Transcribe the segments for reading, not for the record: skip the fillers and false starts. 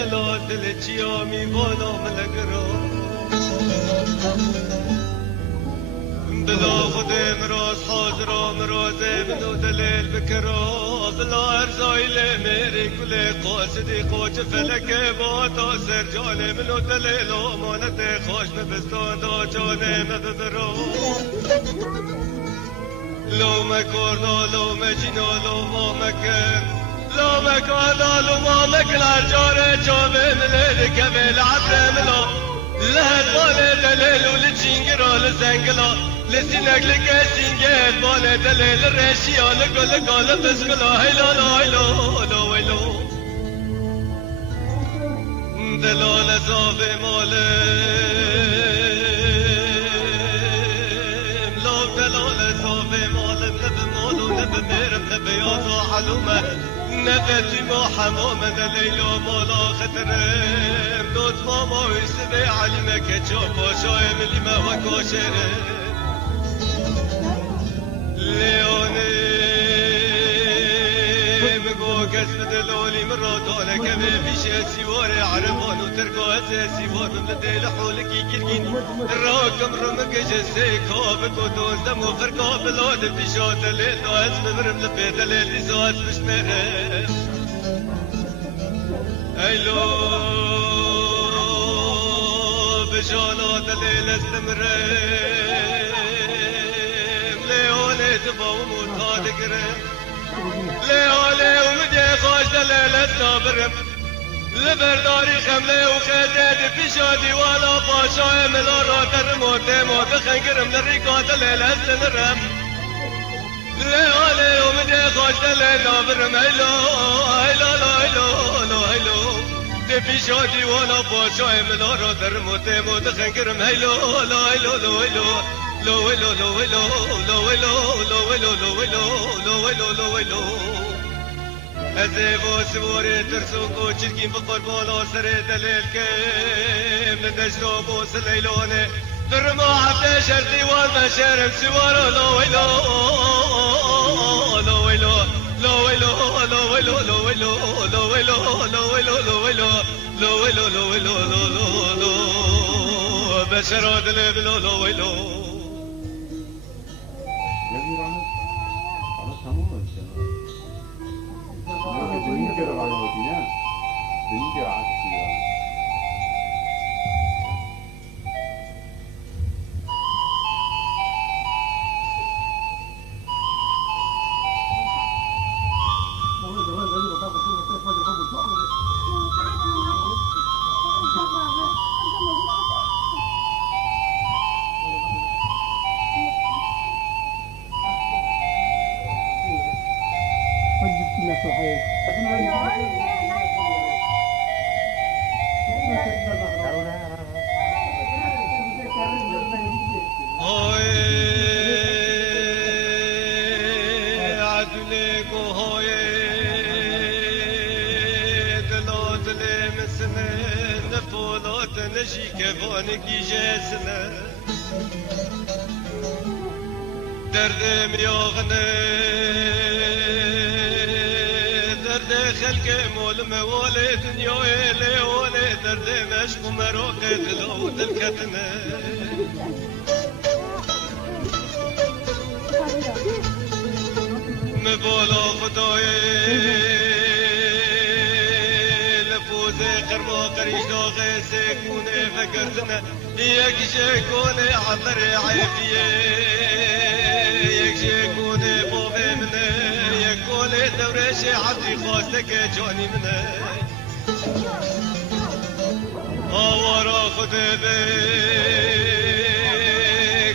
دلال دل چیامی بالا ملگرا بلا خودم راز حاضرام رازه بنو دلیل بکرا بلا ارزایل میری کل قاصدی قوچ فلک با تا سر جانه منو دلیل امانت خوش بستان دا جانه ببرا لو مکرنا لو مجینا لو ما مکن لو مکانا لو ما مکن ارجار جامه ملیل کبیل عبر ملا لهدوان دلیل و لچینگرا لزنگلا لسینک لکسینگل بال دلیل رشیا لگل گال بسکلا هیلا لا هیلا لا هیلا دلال زاب مالم لو دلال زاب مالم نب مالو نب میرم نب یازا حلومه نبتی ما حمام دلیلا مالا خطرم دوت ماما ویسده علیمه که چاپا شای ملیمه و کاشره لیونه مگو کس بدلولی مرادانه کمه بیشه سیوار عربان و ترکازه سیوار بمدل حولکی گرگین راکم رمک جسه کابک و دوزدم و فرقا بلاد بیشا دلیل داز ببرم لبه دلیل دیزاز بشمره ایلو بجانا دلیل استمره تبا وموت قرم ليالي ومدي خوش دليل الصابرم لبرداري خملي وخدد بشادي ولا باشا ملا راتر موت خنقرم للريقات دليل السنرم ليالي ومدي خوش دليل صابرم هيلو هيلو هيلو هيلو هيلو بشادي ولا باشا ملا راتر موت خنقرم هيلو هيلو هيلو هيلو لو لو لو لو لو لو لو لو لو لو لو لو ازيبو سووري ترسوكو چركين بقربانا سر دليل كيم لدشتو بوس ليلوني درما عبد شرطي والمشارم سوارو لو لو لو لو لو لو لو لو لو لو لو لو لو لو لو لو لو لو بشرات لو لو لو 여기랑은 바로 상호가 있잖아. 여기 능계로 가는 어디냐? 능계 아저씨가. نجی کفانگی جسنه دردم یاغنه درد خلق مول موال دنیای لیونه دردم عشق و مراق دلو دلکتنه مبالا خدای قربا قريش داغي سيكوني فكرتنا يك شيكوني عطر عيفية يك شيكوني بوبي مني يكوني دوريشي عبدي خواستك جاني مني آوارا خدبي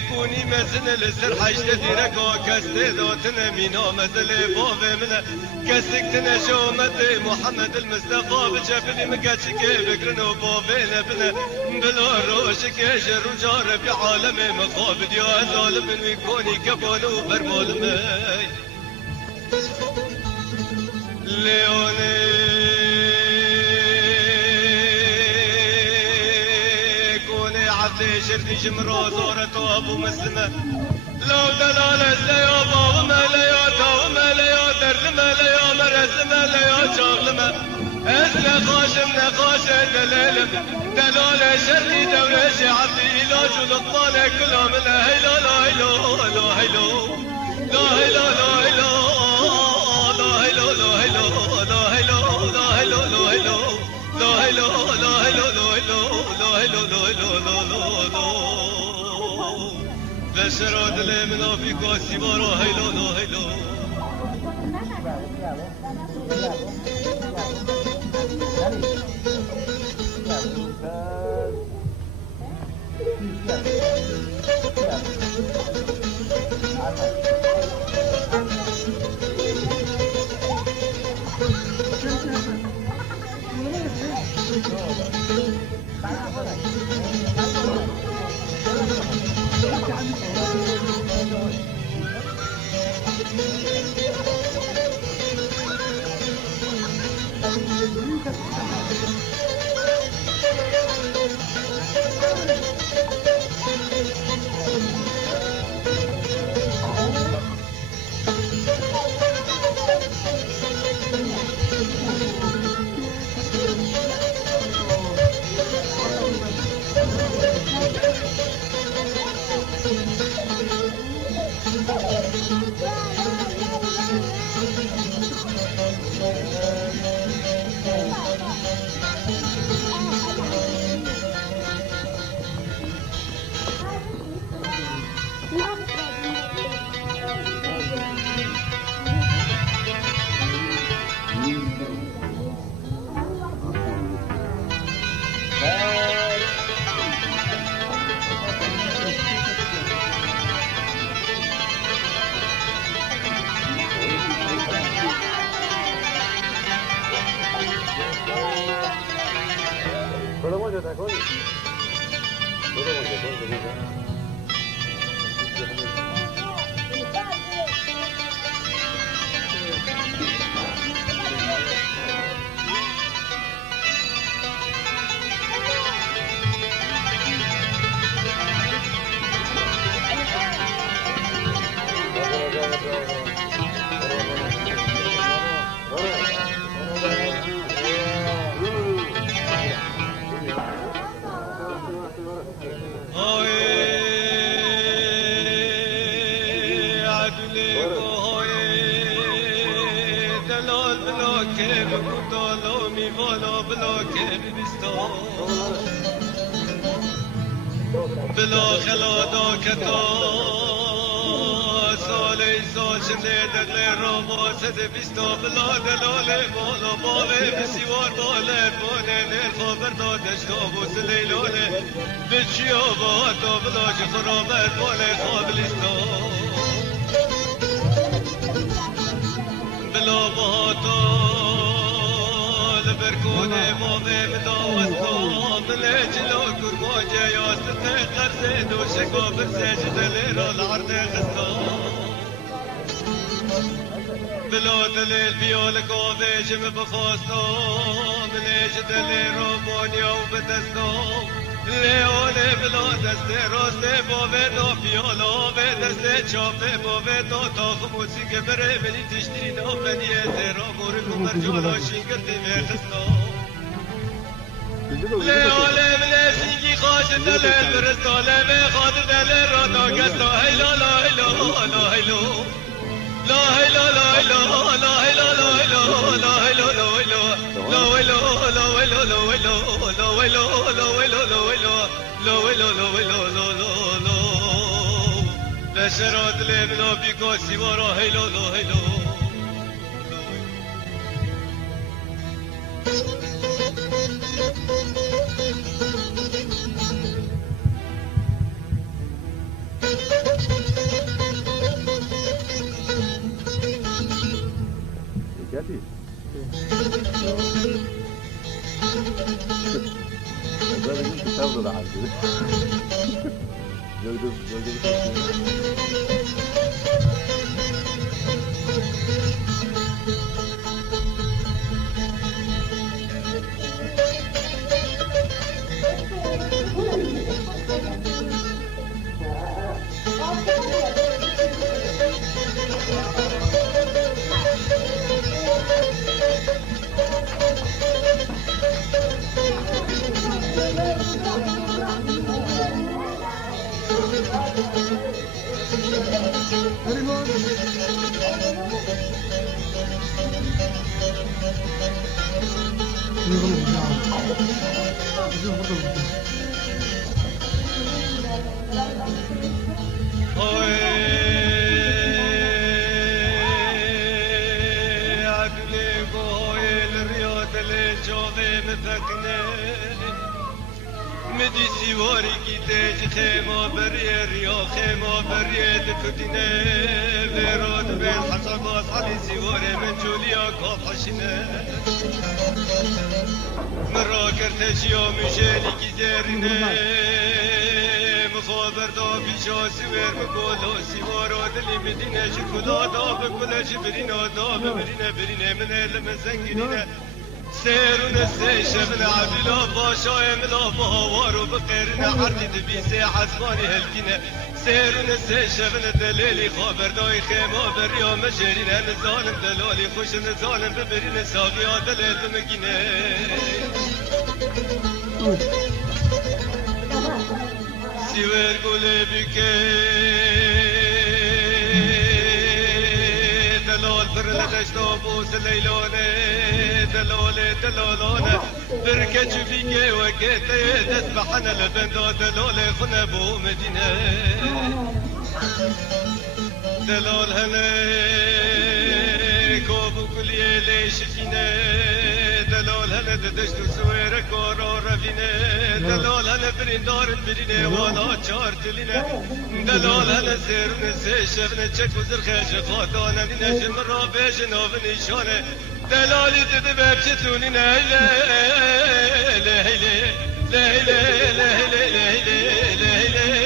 كوني مزن لسر حشت ديركا كستي ذاتنا مينا مزل بوبي مني كسكتنا شومت محمد المصطفى بجفل مكاتشك بكرنا بابينا بنا بلا روشك شر جار بعالم مخابد يا ظالم ويكوني كفانو برمال ماي ليوني كوني عبدي شرطي جمرا زارته ابو مسلمه لو دلال الزيا بابا ما ليا تو ما ليا درد ما ليا مرز ما ليا شغل ما نقاش نقاش دلال دلال شري دولة عبدي لا جود الطالع كلهم لا هيلا لا هيلا لا هيلا لا هيلا لا هيلا لا هيلا لا هيلا لا هيلا لا هيلا لا هيلا لا هيلا لا هيلا لا هيلا لا هيلا لا هيلا لا بشراد لمنا في قاسي برا هيلا لا هيلا بلا خلادا کتا سالی سال شده دل را باسد بیستا بلا دلال بالا باوه بسیوار بالت بانه نیل خبر دادش تابوس لیلاله بچیا با تا بلا چه خرابت باله خوابلیستا بلا با تا برکونه مامه بداوستا بله جلو کرماجه یاست قرزه دوشه کابر سجده را العرض خستا بلا دلیل بیال کابه جم بخواستا بله جدل را بانیا و بدستا لیاله بلا دسته راسته باوه دا پیالا به دسته چاپه باوه دا تا خموسی که بره بلی تشتری نامنیه تیرا مورد کمر جالا شنگرده بخستا لیاله بله سینگی خاش دلیل برستاله به خاد دلیل را داگستا هیلا لا هیلا لا هیلا لا هیلا لا هیلا لا هیلا لا هیلا لا هیلا لا هیلا لا ويلو لا ويلو لا ويلو لا ويلو لا ويلو لا ويلو لا ويلو لا ويلو لا لا لا بشرات لبنا بيكاسي ورا هيلو لا هيلو Gatti. Böyle bir kitap da aldı. Gördüm. مدي سواري كي تاج خيمة برير يا خيمة بريد كتنا بيرود بين حسابات علي سواري من جوليا كافحشنا مراكر تشيا مشالي كي زارنا مخابر دا بيشا سوير مقولو سوارو دلي مدينة شكولادا بكل جبرينا دا برينا من المزنقرينا سيرون السيشف العبيلا باشا ملا بهوارو بقيرنا عرضي دبيسي حسباني هلكينا سيرون السيشف الدليلي خابر داي خيمة بريا مجرينا نزالم دلالي خوش نزالم ببرينا ساقيا دلال بمكينا سيوير قولي بكي دلال برلدشت بوس الليلوني دلالوني بركج فيكي وكيتي تسبحنا لبندا دلالي خنا بو مدينة دلال هنا كوبو كلية ليش فينا دلال هنا ددشت سوير كورو رفينا دلال هنا برندار برينا وانا چارت لنا دلال هنا سير نسيشفنا چك وزر خيش خاطانا نجم رابش ناف نشانه دلالي تدبب شتوني نهيلة لهيلة لهيلة لهيلة لهيلة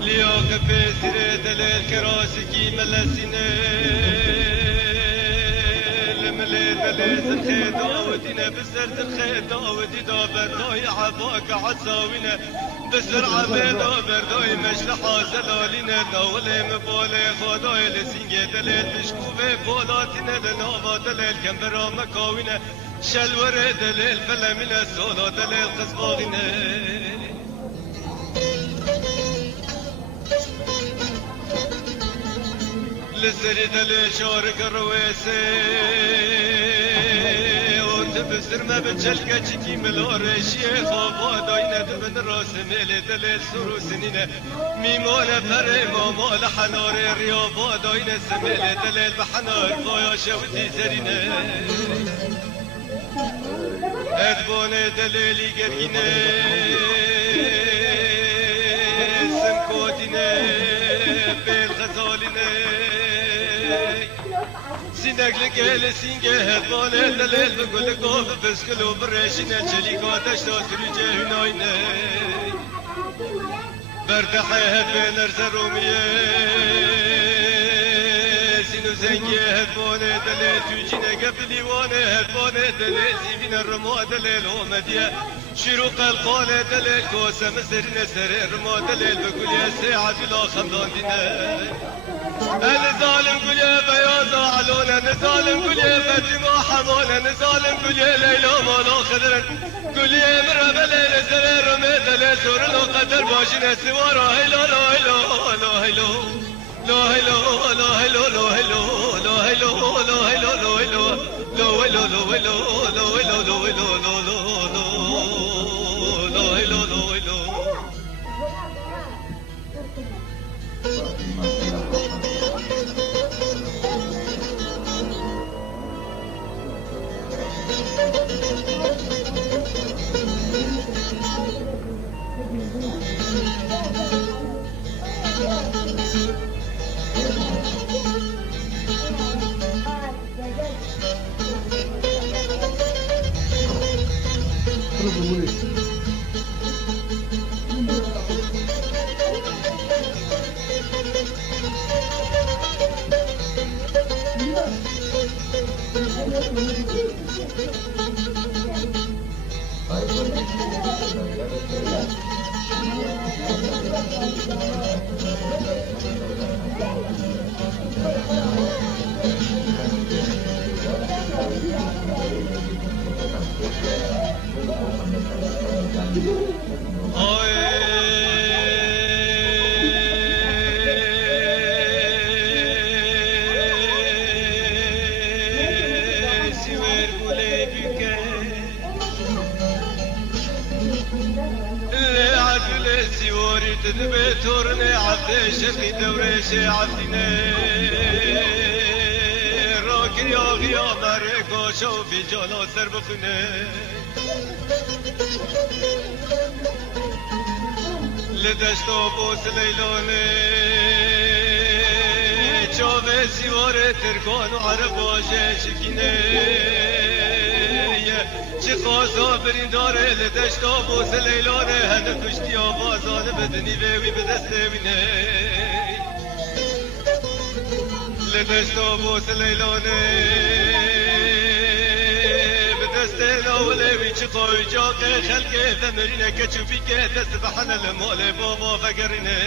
لياك بسر دلال كراسكي ملسنا لملي دلال الخيطة ودينا بسرت الخيطة ودينا برداي عباك عصاوينا بسر عبيدا برداي مجلحة زلالينا دولي مبالي خداي لسنجي دلال بشكوفي بولاتنا دنابا دلال كمبرا مكاوينا شلور دلال فلمنا سولا دلال قصباغينا لسري دل شارك الرويسي وانت بسر ما بتشلك چكي ملار شيخا باداينا دبن راس ميل دل سرو سنين ميمال پر مامال حنار ريا باداينا سميل دل بحنار بايا شوتي سرينه ادبان دليلي قرينه سمكوتينه بالغزالينه سينك لقيل سينجه هدبان دليل بقول قوف بسكلو برشينه چليكا تشتا سريجه هناينه بردحه هدبان ارزروميه سينو زنگه هدبان دليل توجينه قبل وانه هدبان دليل زيبين الرما دليل ومديه شروق القال دليل كوسه مسرنا سر الرما دليل بقول يا ساعة بلا خمدان دينا الظالم قول يا بياض علونا نظالم قول يا فاطمة حمانا نظالم قول يا ليلى مالا خضرا قول يا مرة بليل سر رمي دليل سور قدر باشنا سوارا هيلو لا هيلو لا هيلو لا هيلو لا هيلو لا هيلو لا هيلو لا هيلو لا هيلو لا هيلو لا هيلو لا هيلو لا هيلو تدبتورني عبد شفي دوريشي عبديني راكر يا غيا مرقو شوفي جانا سر بخوني لدشتو بوس ليلوني چاوه سیوار ترکان و عرب باشه شکینه چه خواستا برین داره لدشتا بوس لیلانه هده کشتی آبازانه بدنی وی به دست وینه لدشتا بوس لیلانه به دست لاوله وی چه قوی جاقه خلقه دمرینه که چوبی که دست بحن المال بابا فگرینه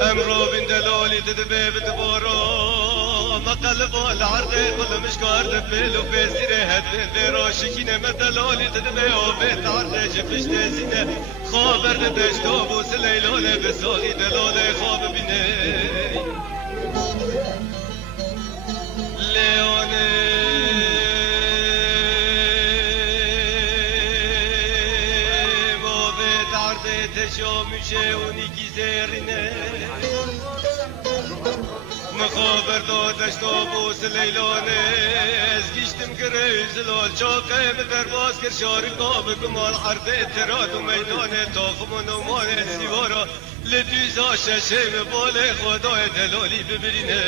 امرو بن دلالي تدبي بدبارا ما قلبا العرض كل مشكار دبل وبيسيره هد دراشكينه ما دلالي تدبي وبيت عرض جفش تزينه خابر دشتو بوس ليلانه بساقي دلاله خواب بينه ليونه بابت عرض تشامشه ونيكي زيرينه مخابر دادش تا بوس لیلانه از گیشتم گره زلال چاقه درباز کر شارکا بگمال عرض اتراد و میدانه تاخم و نمان سیوارا لدویزا ششه بال خدای دلالی ببرینه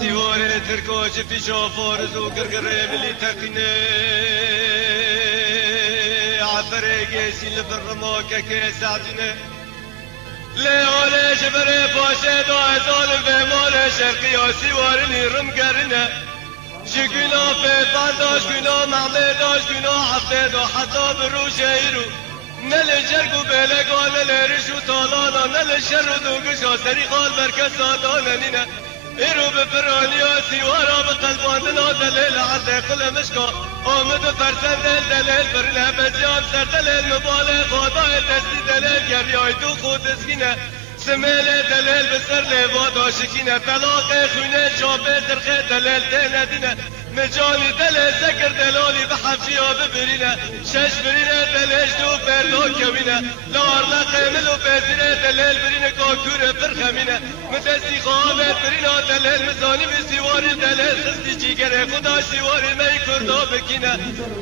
سیوار ترکا چه پیشا فارز و گرگره بلی تقینه عفره گیسی لفرما که سعدینه لیاله جبره باشه دا ظالم به مال شرقی آسی وارنی رم گرنه جگونا پیفان داشت گونا معمه داشت گونا حفته دا حتی بروش ایرو نل جرگو بلگا نل رشو تالانا نل شر و دوگشا سری خال برکت سادانه نینه ایرو به فرانیا سیوارا به قلباندنا دلیل عده قل مشکا آمد فرسن دلیل برنه بزیان سر دلیل مباله خدای دستی دلیل گریای تو خود اسکینه سمیل دلیل بسر لیبادا شکینه طلاق خونه جابه درخه دلیل دینه دینه مجانی دلیل سکر دلالی به حفشیا ببرینه شش برینه دلیل دو برلا کوینه لارلا قیمل و بزینه دلیل برینه کاکور فرخمینه مدستی خوابت برینه دلیل مزانی بسیواری دلیل خستی جیگره خدا سیواری می کردا بکینه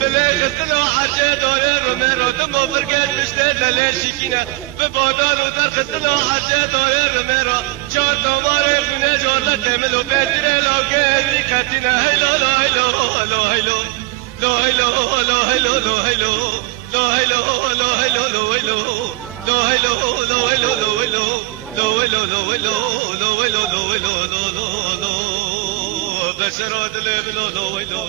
دلیل خستنا عرجه داره رو مرادم و فرگت بشته دلیل شکینه به بادان و در خستنا عرجه داره رو مرا چار دامار خونه جارلا قیمل و بزینه لاغه ایمی خطینه هیلا لا هیلو لا هیلو لا هیلو لا هیلو لا هیلو لا هیلو لا هیلو لا هیلو لا هیلو لا هیلو لا هیلو لا هیلو لا هیلو لا هیلو لا هیلو لا لا لا بشرات لبلا لا هیلو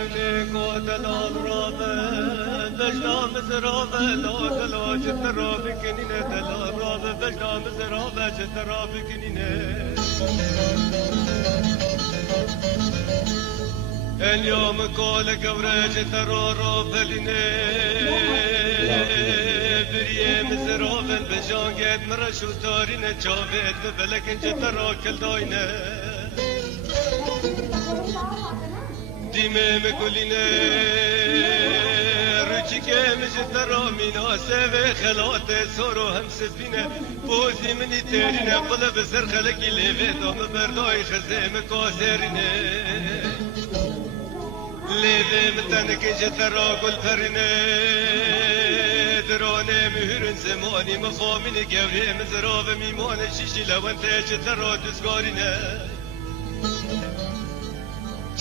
عدل قاتل الرابع بجنا مزرابة لا دلا جترابة كنينة دلا رابة بجنا مزرابة جترابة كنينة اليوم قول قورة جترارا بلينة بريه مزرابة بجان قد مرشو تارينة جابت ببلكن جترا كل داينة ديمه مقولينه رجي كمش ترامي ناسه خلات سورو هم سفينه بوزي مني تيرينه قلب سر خلقي ليفه دوم برداي خزيم كاسرينه ليفه متنك جترا قل فرينه درانه مهرن زماني مخامين قوري مزراب ميمان شيشي لو انت جترا دزگارينه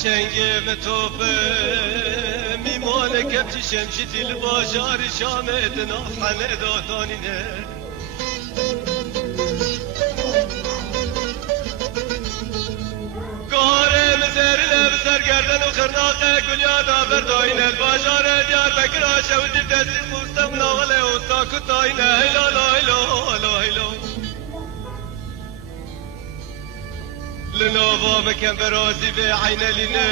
چنگه متوبه میمانه کبچی شمشی تیل باشار شامت نافحنه داتانینه گاره مزرینه بسر گردن و خرناقه گلیادا برداینه الباشار دیار بکر شودی دستی موسته مناغله اوستا کتاینه هیلا لا هیلا لا هیلا لنوفا مكان براسي بعين لنا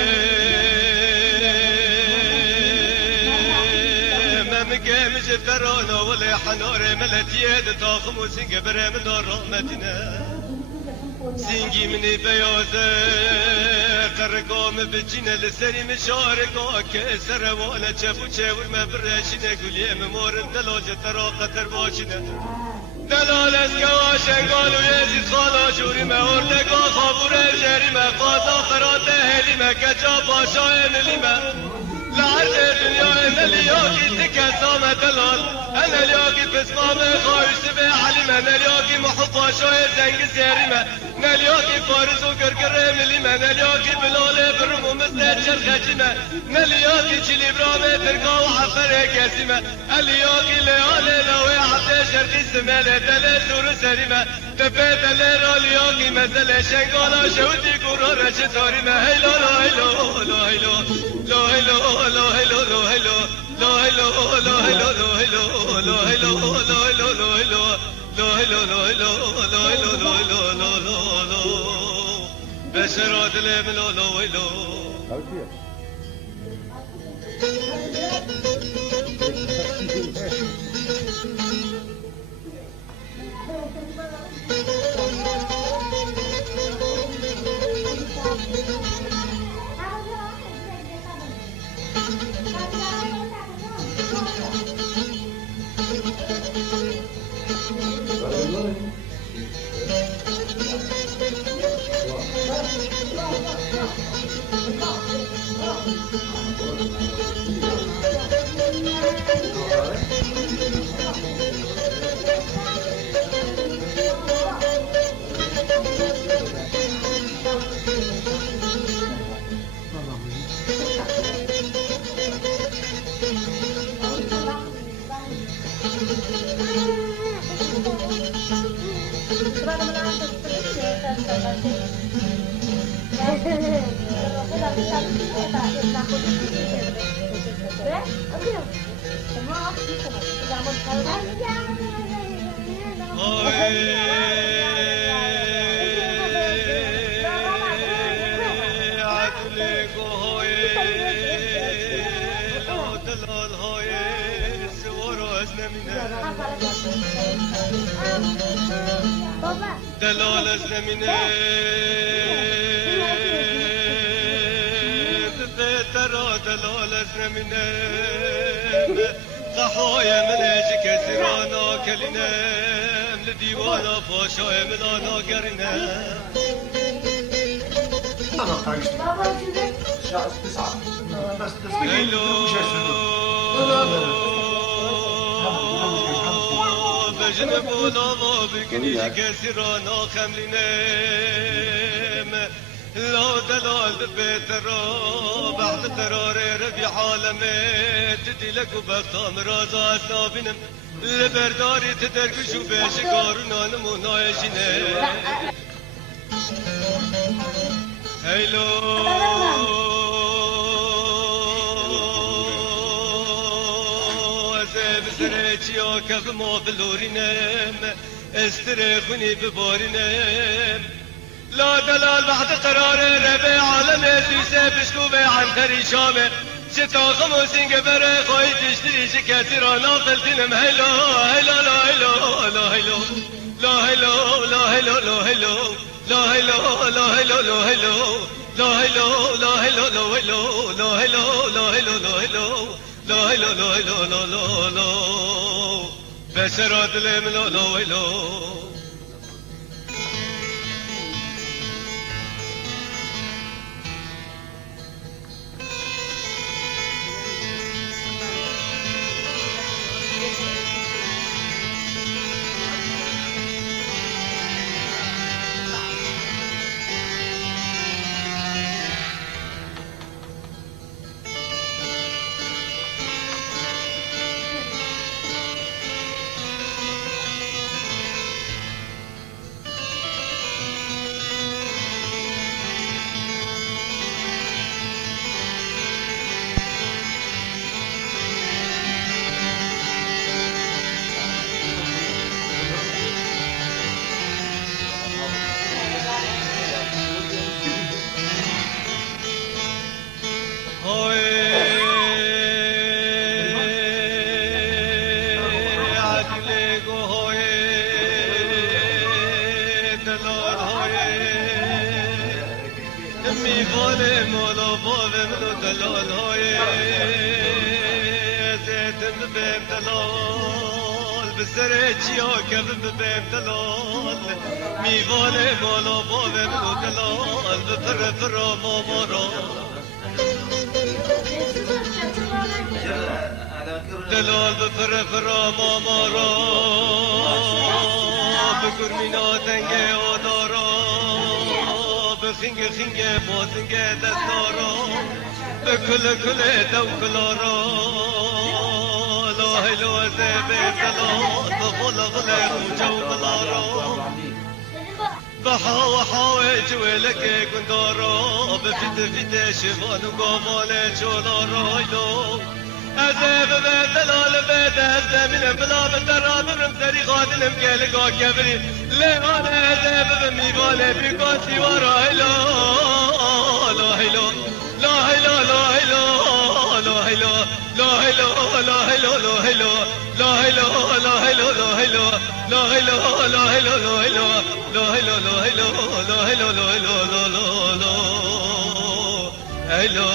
ما مقامش ترانا ولا حنار ملت يد طاخم وسنق برام دار رحمتنا سنقي مني بيازة قرقام بجينا لسري مشارقا كسر وانا شافو شاور ما براشنا قول يا ممارن دلاجة ترا قطر باشنا دلال اسکوا شنگال و یزید خالا جوری اردگا خابور جریم قاضا فرات هلیم کجا باشا املیم لعرض دنیا املیاکی تکسام دلال انلیاکی پسمام خواهش به علیم انلیاکی محب باشا زنگ زیریم نلیاکی فارس و گرگر املیم نلیاکی بلال برم و مثل چرخجیم نلیاکی چلی برام ترکا و حفر کسیم الیاکی لیال لوی عبد شرقی سماله دل زور سریمه تپه دل رالیاکی مثل شنگالا شودی گورا رچ تاریمه هیلا لا هیلا لا هیلا لا هیلا لا هیلا لا هیلا لا هیلا لا هیلا لا هیلا لا هیلا لا هیلا لا هیلا لا هیلا لا هیلا لا هیلا لا هیلا لا لا لا بشرات لم لا لا هیلا دلال از نمینه ترى دلال از نمینه قحای من اجی کسی رانا کلینم لدیوانا پاشای من آنا گرینه انا قايش شاء 9 بس تسبيح بجنب ولا بكنيش كسرانا خملينام لا دلال بيترا بعد ترار ربي عالمي تدي لك وبختام رازا اسنابينم لبرداري تدركشو بشكارنا نمو نايشينه هيلو ما بلورینم استرخونی ببارینم لا دلال بعد قرار ربع عالم سوسه بشكو بعنتري شامه شتاخم وسنگ بره خواهی تشتری شکتی را نافلتینم هلو هلو لا هلو لا هلو لا هلو لا هلو لا هلو لا هلو لا هلو لا هلو لا هلو لا هلو لا هلو لا هلو لا هلو لا هلو لا هلو لا هلو لا لا لا بشرات لم لا لا هلو بسرچیا که ببیم دلال میوانه مالا باوم و دلال بپر فرا مامارا دلال بپر فرا مامارا بگرمینا تنگه آدارا بخینگ خینگ بازنگ دستارا بکل کل دوکلارا لا هلو زيب الدلال بخلق له وجو بلارو بحا وحاوي جوالك كندارو بفت فت شفان وقامال جولارو يلو أزيب بالدلال بدل زمين بلا بتراب من طريقات المكالقا كبري ليمان أزيب بميبالي بيقاتي ورا هلو لا هلو لا هلو لا هلو لا هلو لا هلو لا هلو لا هلو لا هلو لا هلو لا هلو لا هلو لا هلو لا هلو لا هلو لا هلو لا هلو لا هلو لا لا لا هلو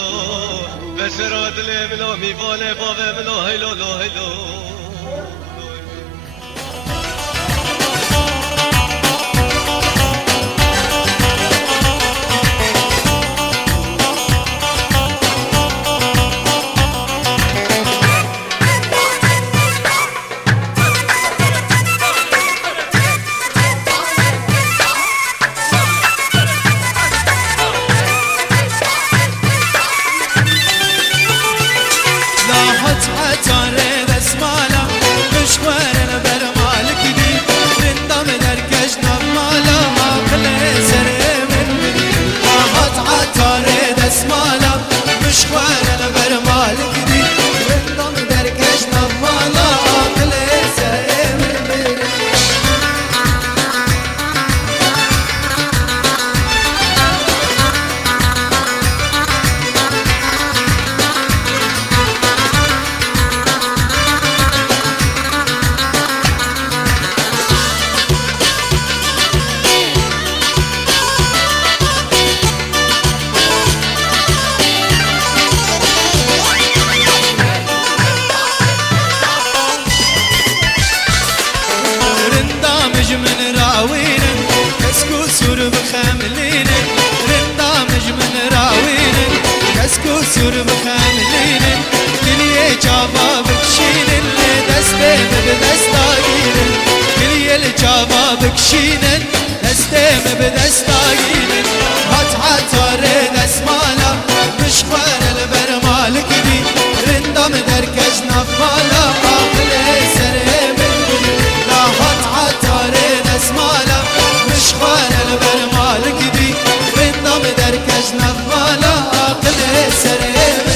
بشرات لملا میوانه بابه ملا هلو لا هلو بکشینن دستم به دستاگیرن هات عطاره دسمالا مشخوار البر مالک دی رندام در کج نفالا عقل سر من لا هات عطاره دسمالا مشخوار البر مالک دی رندام در کج نفالا عقل سر من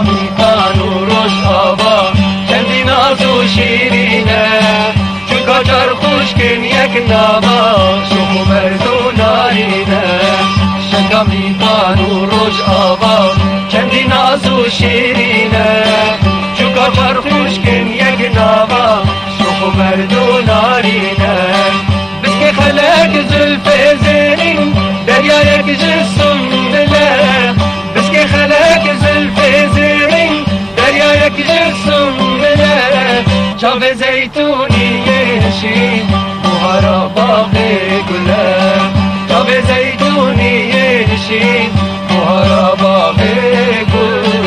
میتن و روش آبا چندی ناز و شیرینه چون کاچار خوشکن یک ناما شوخ و مرد و نارینه شنگا میتن و روش آبا چندی ناز و شیرینه چون کاچار خوشکن یک ناما شوخ و مرد و نارینه بسک خلق زلف زرین دریا یک جسم بله بسک خلق زلف زرین دریا یک جسم بله چاو زیتونی شین بهارا باغ گله چاو زیتونی شین بهارا باغ گله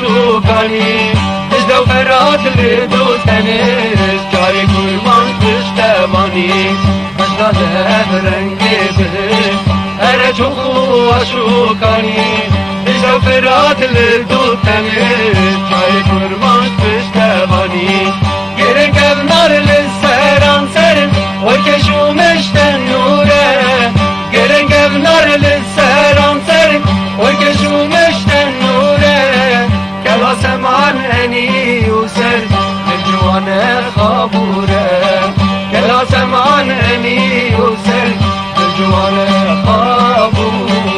شوکانی دو فرات لدو تنیس جاری گرمان پشتمانی مجداد رنگ بهش هر چوخو شوکانی دو فرات لدو تنیس جاری گرمان پشتمانی گرن کبنار لسران سرن و کشو مشتن نوره گرن کبنار لسران سرن و کشو مشتن نوره کلا سمان انی و سر جوان خابوره کلا سمان انی و سر جوان خابوره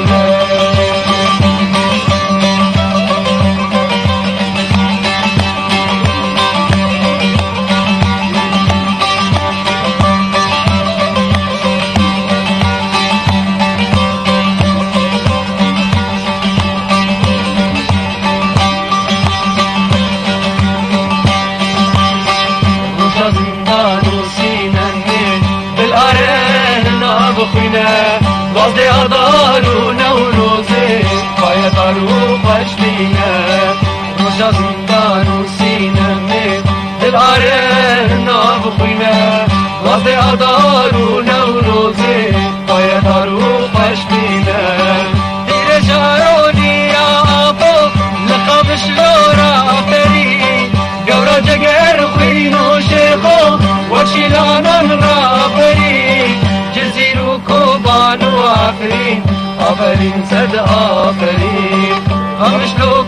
وازده آدارو نوروزه پای دارو پشتینه روشا زندانو سینمه دل آره نابخوینه وازده آدارو نوروزه پای دارو پشتینه دیر شارونی آبو لقابش لورا فری گورا جگر خوین و شیخو و شیلانان را فری جزیرو کوبانو آفرین آفرین صد آفرین همش لو